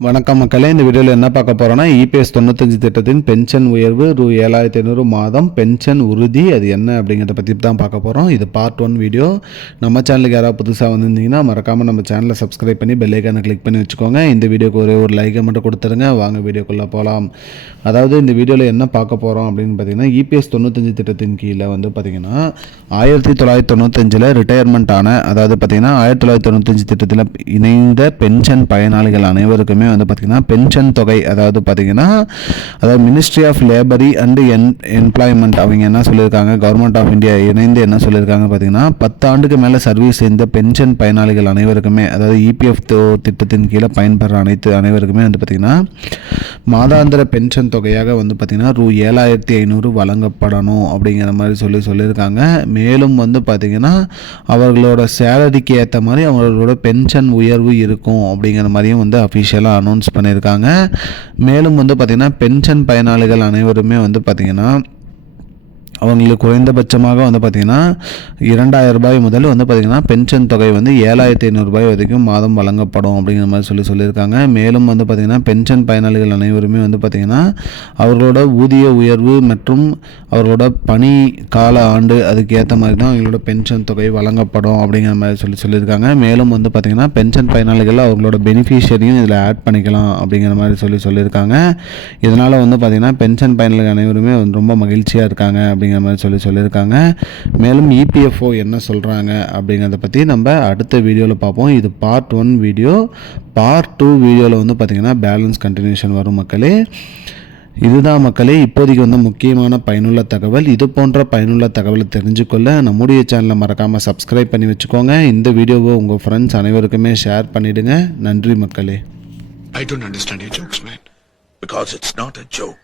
வணக்கம் மக்களே இந்த வீடியோவில் என்ன பார்க்க போகிறோன்னா இபிஎஸ் தொண்ணூத்தஞ்சு திட்டத்தின் பென்ஷன் உயர்வு ரூ ஏழாயிரத்தி ஐநூறு மாதம் பென்ஷன் உறுதி அது என்ன அப்படிங்கிறத பற்றி தான் பார்க்க போகிறோம் இது பார்ட் ஒன் வீடியோ நம்ம சேனலுக்கு யாராவது புதுசாக வந்திருந்தீங்கன்னா மறக்காமல் நம்ம சேனலை சப்ஸ்கிரைப் பண்ணி பெல் ஐக்கானை கிளிக் பண்ணி வச்சுக்கோங்க. இந்த வீடியோக்கு ஒரே ஒரு லைக்கை மட்டும் கொடுத்துருங்க. வாங்க வீடியோக்குள்ளே போகலாம் அதாவது இந்த வீடியோவில் என்ன பார்க்க போகிறோம் அப்படின்னு பார்த்தீங்கன்னா இபிஎஸ் தொண்ணூத்தஞ்சு திட்டத்தின் கீழே வந்து பார்த்தீங்கன்னா ஆயிரத்தி தொள்ளாயிரத்தி தொண்ணூத்தஞ்சில் ரிட்டையர்மெண்ட் ஆன அதாவது பார்த்தீங்கன்னா ஆயிரத்தி தொள்ளாயிரத்தி தொண்ணூத்தஞ்சு திட்டத்தில் இணைந்த பென்ஷன் பயனாளிகள் அனைவருக்குமே வந்து பார்த்திங்கன்னா பென்ஷன் தொகை அதாவது பார்த்திங்கன்னா அதாவது மினிஸ்ட்ரி ஆஃப் லேபரி அண்டு என் எம்ப்ளாய்மெண்ட் அவங்க என்ன சொல்லியிருக்காங்க கவர்மெண்ட் ஆஃப் இந்தியா இணைந்து என்ன சொல்லியிருக்காங்க பார்த்தீங்கன்னா பத்தாண்டுக்கு மேலே சர்வீஸ் செய்த பென்ஷன் பயனாளிகள் அனைவருக்குமே அதாவது இபிஎஃப் திட்டத்தின் கீழே பயன்பெற அனைத்து அனைவருக்குமே வந்து பார்த்திங்கன்னா மாதாந்திர பென்ஷன் தொகையாக வந்து பார்த்திங்கன்னா ரூ ஏழாயிரத்தி ஐநூறு வழங்கப்படணும் அப்படிங்கிற மாதிரி சொல்லி சொல்லியிருக்காங்க. மேலும் வந்து பார்த்திங்கன்னா அவர்களோட சேலரிக்கு ஏற்ற மாதிரி அவர்களோட பென்ஷன் உயர்வு இருக்கும் அப்படிங்கிற மாதிரியும் வந்து அஃபிஷியலாக அனௌன்ஸ் பண்ணியிருக்காங்க. மேலும் வந்து பார்த்திங்கன்னா பென்ஷன் பயனாளிகள் அனைவருமே வந்து பார்த்திங்கன்னா அவங்களுக்கு குறைந்தபட்சமாக வந்து பார்த்திங்கன்னா இரண்டாயிரம் ரூபாய் முதல் வந்து பார்த்திங்கன்னா பென்ஷன் தொகை வந்து ஏழாயிரத்தி ஐநூறுரூபாய் வரைக்கும் மாதம் வழங்கப்படும் அப்படிங்கிற மாதிரி சொல்லி சொல்லியிருக்காங்க. மேலும் வந்து பார்த்திங்கன்னா பென்ஷன் பயனாளிகள் அனைவருமே வந்து பார்த்திங்கன்னா அவர்களோட ஊதிய உயர்வு மற்றும் அவர்களோட பணி கால ஆண்டு அதுக்கு ஏற்ற மாதிரி தான் அவங்களோட பென்ஷன் தொகை வழங்கப்படும் அப்படிங்கிற மாதிரி சொல்லி சொல்லியிருக்காங்க. மேலும் வந்து பார்த்திங்கன்னா பென்ஷன் பயனாளிகள் அவங்களோட பெனிஃபிஷியரியும் இதில் ஆட் பண்ணிக்கலாம் அப்படிங்கிற மாதிரி சொல்லி சொல்லியிருக்காங்க. இதனால் வந்து பார்த்திங்கன்னா பென்ஷன் பயனாளிகள் அனைவருமே வந்து ரொம்ப மகிழ்ச்சியாக இருக்காங்க அப்படிங்கிற மாதிரி சொல்லி சொல்லியிருக்காங்க. மேலும் இபிஎஃப்ஓ என்ன சொல்கிறாங்க அப்படிங்கிறத பற்றி நம்ம அடுத்த வீடியோவில் பார்ப்போம். இது part one video part two வீடியோவில் வந்து பார்த்திங்கன்னா பேலன்ஸ் கண்டினியூஷன் வரும் மக்களே. இதுதான் மக்களே இப்போதைக்கு வந்து முக்கியமான பயனுள்ள தகவல். இது போன்ற பயனுள்ள தகவலை தெரிஞ்சுக்கொள்ள நம்முடைய சேனலை மறக்காமல் சப்ஸ்கிரைப் பண்ணி வச்சுக்கோங்க. இந்த வீடியோவை உங்கள் ஃப்ரெண்ட்ஸ் அனைவருக்குமே ஷேர் பண்ணிவிடுங்க நன்றி மக்களே. I don't understand your jokes, man. Because it's not a.